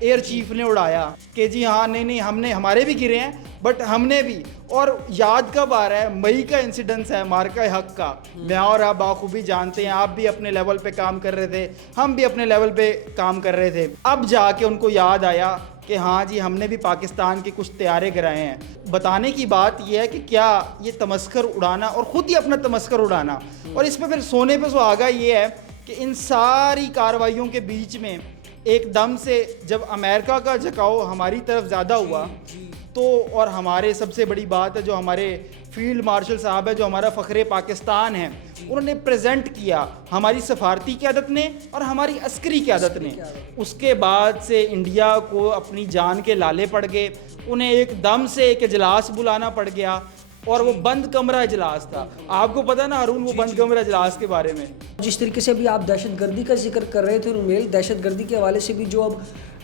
Air chief نے اڑایا کہ جی ہاں نہیں ہم نے ہمارے بھی گرے ہیں بٹ ہم نے بھی. اور یاد کب آ رہا ہے, مئی کا انسیڈنس ہے مارکہ حق کا. میں اور آپ بخوبی جانتے ہیں, آپ بھی اپنے لیول پہ کام کر رہے تھے, ہم بھی اپنے لیول پہ کام کر رہے تھے. اب جا کے ان کو یاد آیا کہ ہاں جی ہم نے بھی پاکستان کے کچھ طیارے گرائے ہیں. بتانے کی بات یہ ہے کہ کیا یہ تمسخر اڑانا اور خود ہی اپنا تمسخر اڑانا, اور اس پہ پھر سونے پہ سہاگا یہ ہے کہ ان ساری کارروائیوں کے بیچ میں ایک دم سے جب امریکہ کا جھکاؤ ہماری طرف زیادہ ہوا تو, اور ہمارے سب سے بڑی بات ہے جو ہمارے فیلڈ مارشل صاحب ہے جو ہمارا فخر پاکستان ہے, انہوں نے پریزنٹ کیا ہماری سفارتی قیادت نے اور ہماری عسکری قیادت نے. اس کے بعد سے انڈیا کو اپنی جان کے لالے پڑ گئے, انہیں ایک دم سے ایک اجلاس بلانا پڑ گیا, اور وہ بند کمرہ اجلاس تھا. آپ کو پتہ نا ہارون وہ بند کمرہ اجلاس کے بارے میں, جس طریقے سے بھی آپ دہشت گردی کا ذکر کر رہے تھے رومیل, دہشت گردی کے حوالے سے بھی جو اب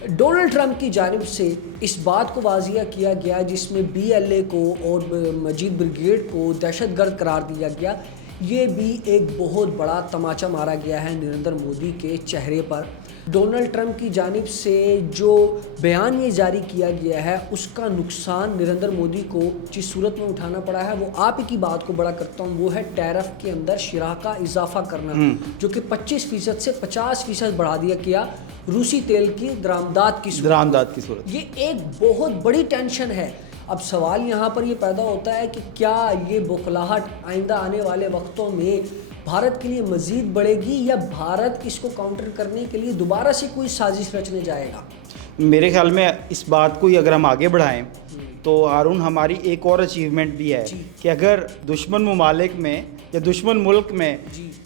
ڈونلڈ ٹرمپ کی جانب سے اس بات کو واضح کیا گیا جس میں BLA کو اور مجید بریگیڈ کو دہشت گرد قرار دیا گیا, یہ بھی ایک بہت بڑا تماچا مارا گیا ہے نریندر مودی کے چہرے پر. ڈونلڈ ٹرمپ کی جانب سے جو بیان یہ جاری کیا گیا ہے اس کا نقصان نریندر مودی کو جس صورت میں اٹھانا پڑا ہے وہ آپ ہی کی بات کو بڑا کرتا ہوں, وہ ہے ٹیرف کے اندر شرح کا اضافہ کرنا جو کہ 25% سے 50% بڑھا دیا گیا روسی تیل کی درآمدات کی صورت. یہ ایک بہت بڑی ٹینشن ہے. اب سوال یہاں پر یہ پیدا ہوتا ہے کہ کیا یہ بوکھلاہٹ آئندہ آنے والے وقتوں میں بھارت کے لیے مزید بڑھے گی یا بھارت اس کو کاؤنٹر کرنے کے لیے دوبارہ سے کوئی سازش رچنے جائے گا؟ میرے خیال میں اس بات کو ہی اگر ہم آگے بڑھائیں تو ہارون ہماری ایک اور اچیومنٹ بھی ہے کہ اگر دشمن ممالک میں یا دشمن ملک میں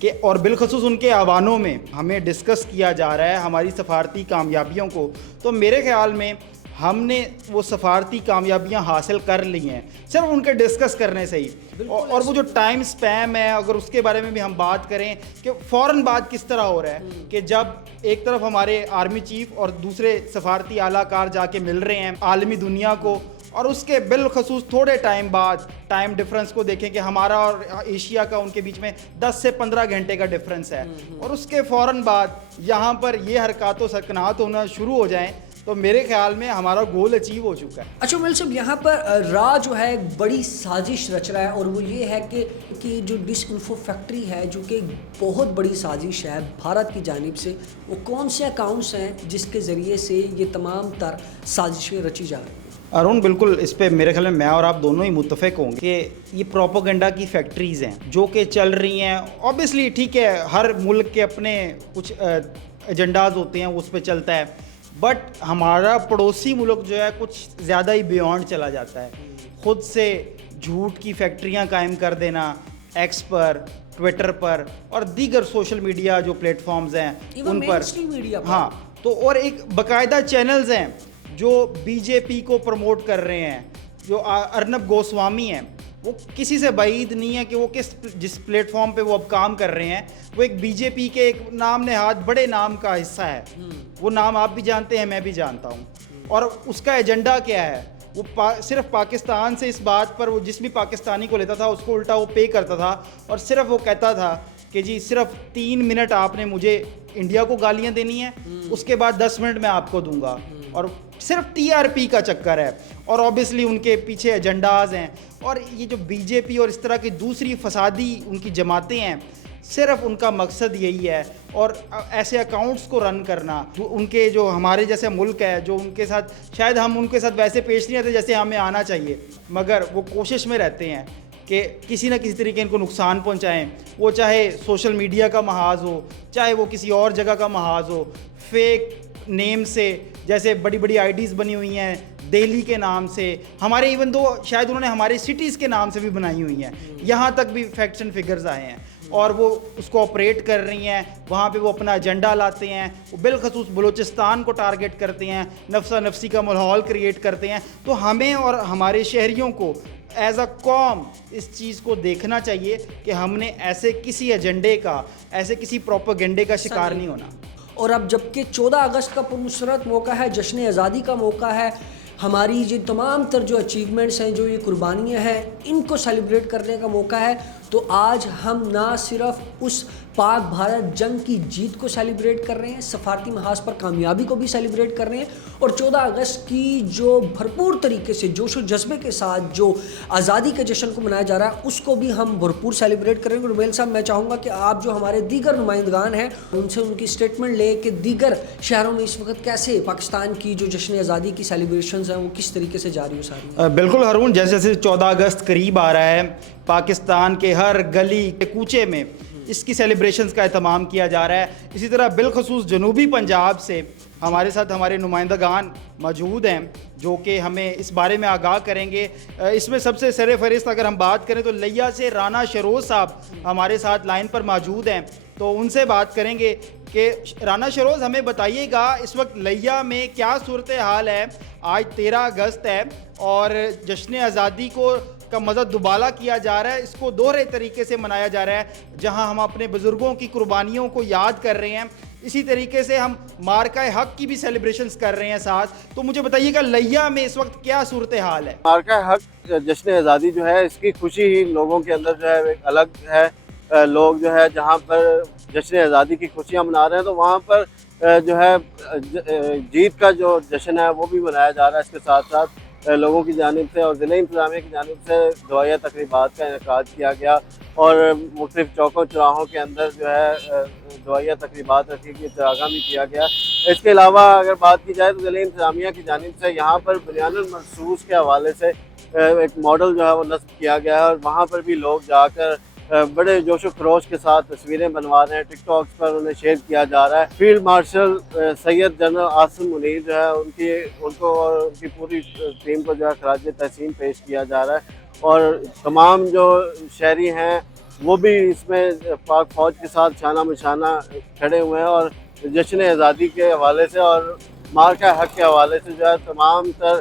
کہ اور بالخصوص ان کے ایوانوں میں ہمیں ڈسکس کیا جا رہا ہے ہماری سفارتی کامیابیوں کو, تو میرے خیال میں ہم نے وہ سفارتی کامیابیاں حاصل کر لی ہیں صرف ان کے ڈسکس کرنے سے ہی. اور وہ جو ٹائم سپیم ہے اگر اس کے بارے میں بھی ہم بات کریں کہ فوراً بات کس طرح ہو رہا ہے کہ جب ایک طرف ہمارے آرمی چیف اور دوسرے سفارتی اعلیٰ کار جا کے مل رہے ہیں عالمی دنیا کو, اور اس کے بالخصوص تھوڑے ٹائم بعد ٹائم ڈفرنس کو دیکھیں کہ ہمارا اور ایشیا کا ان کے بیچ میں 10 سے 15 گھنٹے کا ڈفرنس ہے, اور اس کے فوراً بعد یہاں پر یہ حرکات و سکنات ہونا شروع ہو جائیں تو میرے خیال میں ہمارا گول اچیو ہو چکا ہے. اچھا مل صاحب, یہاں پر را جو ہے ایک بڑی سازش رچ رہا ہے اور وہ یہ ہے کہ جو ڈس انفو فیکٹری ہے جو کہ بہت بڑی سازش ہے بھارت کی جانب سے, وہ کون سے اکاؤنٹس ہیں جس کے ذریعے سے یہ تمام تر سازشیں رچی جا رہی ہیں؟ ارون بالکل اس پہ میرے خیال میں اور آپ دونوں ہی متفق ہوں گے کہ یہ پروپیگنڈا کی فیکٹریز ہیں جو کہ چل رہی ہیں. اوبیسلی ٹھیک ہے ہر ملک کے اپنے کچھ ایجنڈاز ہوتے ہیں اس پہ چلتا ہے, بٹ ہمارا پڑوسی ملک جو ہے کچھ زیادہ ہی بیونڈ چلا جاتا ہے. خود سے جھوٹ کی فیکٹریاں قائم کر دینا ایکس پر, ٹویٹر پر اور دیگر سوشل میڈیا جو پلیٹ فارمز ہیں ان پر, ہاں تو اور ایک باقاعدہ چینلز ہیں جو BJP کو پروموٹ کر رہے ہیں. جو ارنب گوسوامی ہیں وہ کسی سے بعید نہیں ہے کہ وہ جس پلیٹ فارم پہ وہ اب کام کر رہے ہیں وہ ایک BJP کے ایک نام نہاد بڑے نام کا حصہ ہے. وہ نام آپ بھی جانتے ہیں میں بھی جانتا ہوں, اور اس کا ایجنڈا کیا ہے, وہ صرف پاکستان سے اس بات پر, وہ جس بھی پاکستانی کو لیتا تھا اس کو الٹا وہ پے کرتا تھا اور صرف وہ کہتا تھا کہ جی صرف 3 منٹ آپ نے مجھے انڈیا کو گالیاں دینی ہیں, اس کے بعد 10 منٹ میں آپ کو دوں گا, اور صرف TRP کا چکر ہے. اور اوبیسلی ان کے پیچھے ایجنڈاز ہیں, اور یہ جو BJP اور اس طرح کی دوسری فسادی ان کی جماعتیں ہیں صرف ان کا مقصد یہی ہے, اور ایسے اکاؤنٹس کو رن کرنا جو ان کے جو ہمارے جیسے ملک ہے جو ان کے ساتھ شاید ہم ان کے ساتھ ویسے پیش نہیں آتے جیسے ہمیں آنا چاہیے, مگر وہ کوشش میں رہتے ہیں کہ کسی نہ کسی طریقے ان کو نقصان پہنچائیں, وہ چاہے سوشل میڈیا کا محاذ ہو چاہے وہ کسی اور جگہ کا محاذ ہو, فیک نیم سے جیسے بڑی بڑی IDs بنی ہوئی ہیں دہلی کے نام سے, ہمارے ایون دو شاید انہوں نے ہمارے سٹیز کے نام سے بھی بنائی ہوئی ہیں, یہاں تک بھی فیکٹس اینڈ فگرز آئے ہیں اور وہ اس کو آپریٹ کر رہی ہیں. وہاں پہ وہ اپنا ایجنڈا لاتے ہیں, وہ بالخصوص بلوچستان کو ٹارگٹ کرتے ہیں, نفسا نفسی کا ماحول کریٹ کرتے ہیں. تو ہمیں اور ہمارے شہریوں کو ایز اے قوم اس چیز کو دیکھنا چاہیے کہ ہم نے ایسے کسی ایجنڈے کا, ایسے کسی پروپیگنڈے کا شکار نہیں ہونا. اور اب جبکہ 14 اگست کا پرمسرت موقع ہے, جشن آزادی کا موقع ہے, ہماری یہ تمام تر جو اچیومنٹس ہیں, جو یہ قربانیاں ہیں, ان کو سیلیبریٹ کرنے کا موقع ہے, تو آج ہم نہ صرف اس پاک بھارت جنگ کی جیت کو سیلیبریٹ کر رہے ہیں، سفارتی محاذ پر کامیابی کو بھی سیلیبریٹ کر رہے ہیں، اور 14 اگست کی جو بھرپور طریقے سے جوش و جذبے کے ساتھ جو آزادی کے جشن کو منایا جا رہا ہے اس کو بھی ہم بھرپور سیلیبریٹ کریں گے۔ رومیل صاحب، میں چاہوں گا کہ آپ جو ہمارے دیگر نمائندگان ہیں ان سے ان کی سٹیٹمنٹ لیں کہ دیگر شہروں میں اس وقت کیسے پاکستان کی جو جشن آزادی کی سیلیبریشنز ہیں وہ کس طریقے سے جاری ہو ساری ہیں۔ بالکل ہارون، جیسے جیسے 14 اگست قریب آ رہا ہے، پاکستان کے ہر گلی کے کوچے میں اس کی سیلیبریشنز کا اہتمام کیا جا رہا ہے۔ اسی طرح بالخصوص جنوبی پنجاب سے ہمارے ساتھ ہمارے نمائندگان موجود ہیں جو کہ ہمیں اس بارے میں آگاہ کریں گے۔ اس میں سب سے سر فہرست اگر ہم بات کریں تو لیا سے رانا شروز صاحب ہمارے ساتھ لائن پر موجود ہیں، تو ان سے بات کریں گے کہ رانا شروز ہمیں بتائیے گا اس وقت لیا میں کیا صورتحال ہے۔ آج 13 اگست ہے اور جشن آزادی کا مزہ دوبالا کیا جا رہا ہے، اس کو دوہرے طریقے سے منایا جا رہا ہے، جہاں ہم اپنے بزرگوں کی قربانیوں کو یاد کر رہے ہیں، اسی طریقے سے ہم مارکہ حق کی بھی سیلیبریشنز کر رہے ہیں ساتھ۔ تو مجھے بتائیے گا لیا میں اس وقت کیا صورتحال ہے؟ مارکہ حق جشن آزادی جو ہے اس کی خوشی ہی لوگوں کے اندر جو ہے ایک الگ ہے۔ لوگ جو ہے جہاں پر جشن آزادی کی خوشیاں منا رہے ہیں تو وہاں پر جو ہے جیت کا جو جشن ہے وہ بھی منایا جا رہا ہے۔ اس کے ساتھ ساتھ لوگوں کی جانب سے اور ضلع انتظامیہ کی جانب سے دعائیہ تقریبات کا انعقاد کیا گیا اور مختلف چوکوں چوراہوں کے اندر جو ہے دعائیہ تقریبات رکھی گئی، چراغاں بھی کیا گیا۔ اس کے علاوہ اگر بات کی جائے تو ضلع انتظامیہ کی جانب سے یہاں پر بنیان المرصوص کے حوالے سے ایک ماڈل جو ہے وہ نصب کیا گیا ہے اور وہاں پر بھی لوگ جا کر بڑے جوش و خروش کے ساتھ تصویریں بنوا رہے ہیں، ٹک ٹاکس پر انہیں شیئر کیا جا رہا ہے۔ فیلڈ مارشل سید جنرل عاصم منیر جو ہے ان کو اور ان کی پوری ٹیم کو جو ہے خراج تحسین پیش کیا جا رہا ہے، اور تمام جو شہری ہیں وہ بھی اس میں پاک فوج کے ساتھ شانہ بشانہ کھڑے ہوئے ہیں، اور جشن آزادی کے حوالے سے اور مارکہ حق کے حوالے سے جو ہے تمام تر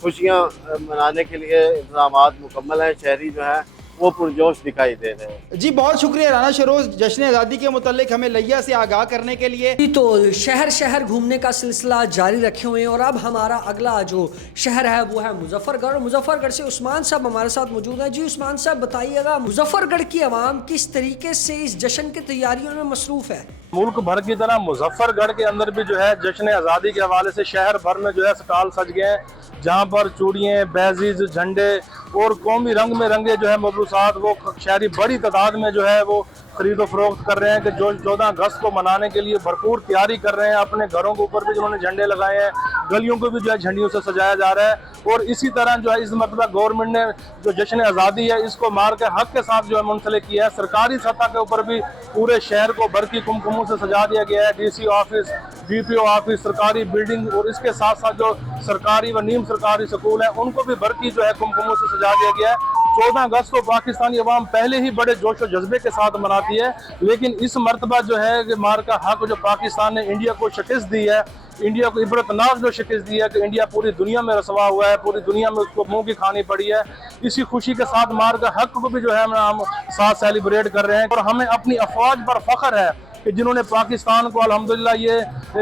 خوشیاں منانے کے لیے انتظامات مکمل ہیں۔ شہری جو ہیں وہ پرجوش دکھائی دے رہے ہیں۔ جی بہت شکریہ رانا شروز جشن آزادی کے متعلق ہمیں لیا سے آگاہ کرنے کے لیے۔ جی تو شہر شہر گھومنے کا سلسلہ جاری رکھے ہوئے ہیں، اور اب ہمارا اگلا جو شہر ہے وہ ہے مظفر گڑھ۔ مظفر گڑھ سے عثمان صاحب ہمارے ساتھ موجود ہیں۔ جی عثمان صاحب بتائیے گا مظفر گڑھ کی عوام کس طریقے سے اس جشن کی تیاریوں میں مصروف ہے؟ ملک بھر کی طرح مظفر گڑھ کے اندر بھی جو ہے جشن آزادی کے حوالے سے شہر بھر میں جو ہے سٹال سج گئے ہیں، جہاں پر چوڑیاں، بیزیز، جھنڈے اور قومی رنگ میں رنگے جو ہے ملبوسات وہ شہری بڑی تعداد میں جو ہے وہ خرید و فروخت کر رہے ہیں کہ جو 14 اگست کو منانے کے لیے بھرپور تیاری کر رہے ہیں۔ اپنے گھروں کے اوپر بھی جنہوں نے جھنڈے لگائے ہیں، گلیوں کو بھی جو ہے جھنڈیوں سے سجایا جا رہا ہے، اور اسی طرح جو ہے اس مرتبہ گورنمنٹ نے جو جشن آزادی ہے اس کو مارکہ حق کے ساتھ جو ہے منسلک کیا ہے۔ سرکاری سطح کے اوپر بھی پورے شہر کو برقی کمکموں سے سجا دیا گیا ہے، D C office, D P O office, سرکاری بلڈنگ، اور اس کے ساتھ ساتھ جو سرکاری و نیم سرکاری سکول ہیں ان کو بھی برقی جو ہے کمکموں سے سجا دیا گیا ہے۔ 14 اگست کو پاکستانی عوام پہلے ہی بڑے جوش و جذبے کے ساتھ مناتی ہے، لیکن اس مرتبہ جو ہے کہ مارکہ حق جو پاکستان نے انڈیا کو شکست دی ہے، انڈیا کو عبرتناک جو شکست دی ہے کہ انڈیا پوری دنیا میں رسوا ہوا ہے، پوری دنیا میں اس کو منہ کی کھانی پڑی ہے، اسی خوشی کے ساتھ مارکہ حق کو بھی جو ہے ہم ساتھ سیلیبریٹ کر رہے ہیں، اور ہمیں اپنی افواج پر فخر ہے کہ جنہوں نے پاکستان کو الحمدللہ یہ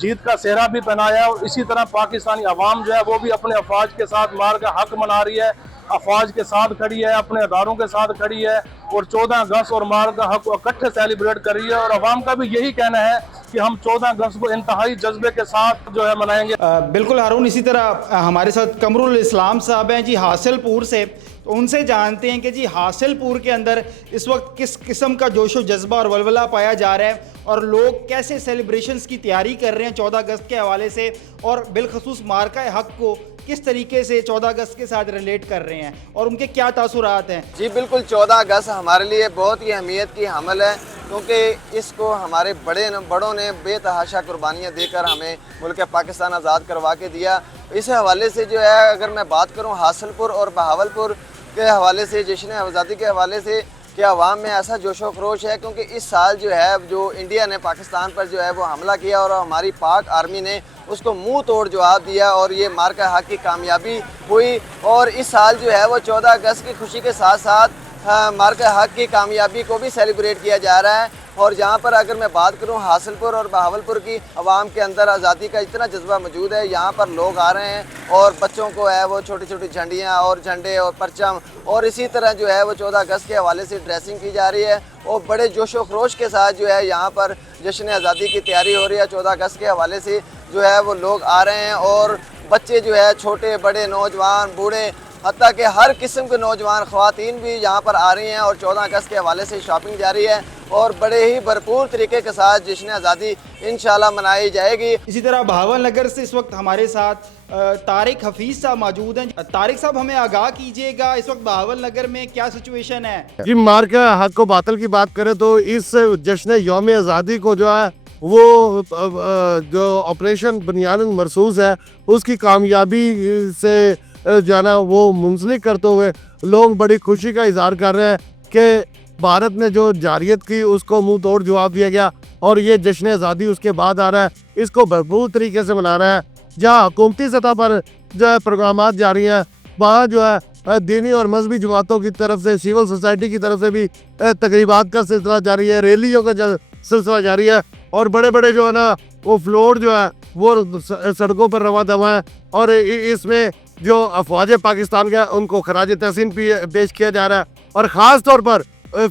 جیت کا سہرا بھی پہنایا، اور اسی طرح پاکستانی عوام جو ہے وہ بھی اپنے افواج کے ساتھ مارکہ حق منا رہی ہے، افواج کے ساتھ کھڑی ہے، اپنے اداروں کے ساتھ کھڑی ہے، اور 14 اگست اور مارکہ حق کو اکٹھے سیلیبریٹ کر رہی ہے، اور عوام کا بھی یہی کہنا ہے کہ ہم 14 اگست کو انتہائی جذبے کے ساتھ جو ہے منائیں گے۔ بالکل ہارون، اسی طرح ہمارے ساتھ قمر الاسلام صاحب ہیں جی حاصل پور سے، تو ان سے جانتے ہیں کہ جی حاصل پور کے اندر اس وقت کس قسم کا جوش و جذبہ اور ولولہ پایا جا رہا ہے، اور لوگ کیسے سیلیبریشنز کی تیاری کر رہے ہیں 14 اگست کے حوالے سے، اور بالخصوص مارکہ حق کو کس طریقے سے 14 اگست کے ساتھ ریلیٹ کر رہے ہیں اور ان کے کیا تاثرات ہیں؟ جی بالکل، 14 اگست ہمارے لیے بہت ہی اہمیت کی حامل ہے، کیونکہ اس کو ہمارے بڑوں نے بے تحاشا قربانیاں دے کر ہمیں ملک پاکستان آزاد کروا کے دیا۔ اس حوالے سے جو ہے اگر میں بات کروں حاصل پور اور بہاول پور کے حوالے سے، جشن آزادی کے حوالے سے، کہ عوام میں ایسا جوش و خروش ہے، کیونکہ اس سال جو ہے جو انڈیا نے پاکستان پر جو ہے وہ حملہ کیا اور ہماری پاک آرمی نے اس کو منہ توڑ جواب دیا، اور یہ مارکہ حق کی کامیابی ہوئی، اور اس سال جو ہے وہ 14 اگست کی خوشی کے ساتھ ساتھ مارکہ حق کی کامیابی کو بھی سیلیبریٹ کیا جا رہا ہے۔ اور یہاں پر اگر میں بات کروں حاصل پور اور بہاولپور کی عوام کے اندر آزادی کا اتنا جذبہ موجود ہے. یہاں پر لوگ آ رہے ہیں اور بچوں کو ہے وہ چھوٹی چھوٹی جھنڈیاں اور جھنڈے اور پرچم اور اسی طرح جو ہے وہ 14 اگست کے حوالے سے ڈریسنگ کی جا رہی ہے اور بڑے جوش و خروش کے ساتھ جو ہے یہاں پر جشن آزادی کی تیاری ہو رہی ہے. 14 اگست کے حوالے سے جو ہے وہ لوگ آ رہے ہیں اور بچے جو ہے چھوٹے بڑے نوجوان بوڑھے حتیٰ کہ ہر قسم کے نوجوان خواتین بھی یہاں پر آ رہی ہیں اور 14 اگست کے حوالے سے شاپنگ جاری ہے اور بڑے ہی بھرپور طریقے کے ساتھ جشن آزادی انشاءاللہ منائی جائے گی. اسی طرح بہاول نگر سے اس وقت ہمارے ساتھ طارق حفیظ صاحب موجود ہیں. طارق صاحب ہمیں آگاہ کیجئے گا اس وقت بہاول نگر میں کیا سچویشن ہے؟ جی مار کے حق و باطل کی بات کریں تو اس جشن یوم آزادی کو جو ہے وہ جو آپریشن بنیاداً مرصوص ہے اس کی کامیابی سے جو ہے نا وہ منسلک کرتے ہوئے لوگ بڑی خوشی کا اظہار کر رہے ہیں کہ بھارت نے جو جارحیت کی اس کو منہ توڑ جواب دیا گیا اور یہ جشن آزادی اس کے بعد آ رہا ہے. اس کو بھرپور طریقے سے منا رہا ہے. جہاں حکومتی سطح پر جو ہے پروگرامات جاری ہیں وہاں جو ہے دینی اور مذہبی جماعتوں کی طرف سے سول سوسائٹی کی طرف سے بھی تقریبات کا سلسلہ جاری ہے, ریلیوں کا سلسلہ جاری ہے اور بڑے بڑے جو ہے نا وہ فلور جو ہے وہ سڑکوں پر رواں دواں ہیں اور اس میں جو افواج پاکستان کا ان کو خراج تحسین پیش کیا جا رہا ہے اور خاص طور پر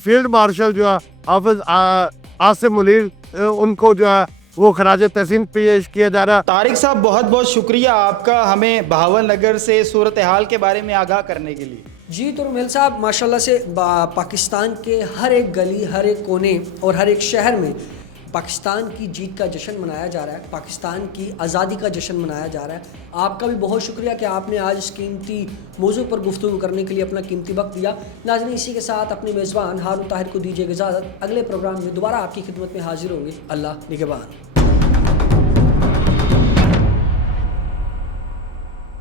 فیلڈ مارشل جو ہے حافظ عاصم منیر ان کو جو ہے وہ خراج تحسین پیش کیا جا رہا ہے. طارق صاحب بہت بہت شکریہ آپ کا ہمیں بہاول نگر سے صورتحال کے بارے میں آگاہ کرنے کے لیے. جی تو رومیل صاحب ماشاءاللہ سے پاکستان کے ہر ایک گلی ہر ایک کونے اور ہر ایک شہر میں پاکستان کی جیت کا جشن منایا جا رہا ہے, پاکستان کی آزادی کا جشن منایا جا رہا ہے. آپ کا بھی بہت شکریہ کہ آپ نے آج اس قیمتی موضوع پر گفتگو کرنے کے لیے اپنا قیمتی وقت دیا. ناظرین اسی کے ساتھ اپنے میزبان ہارون طاہر کو دیجیے اجازت. اگلے پروگرام میں دوبارہ آپ کی خدمت میں حاضر ہوں گے. اللہ نگہبان.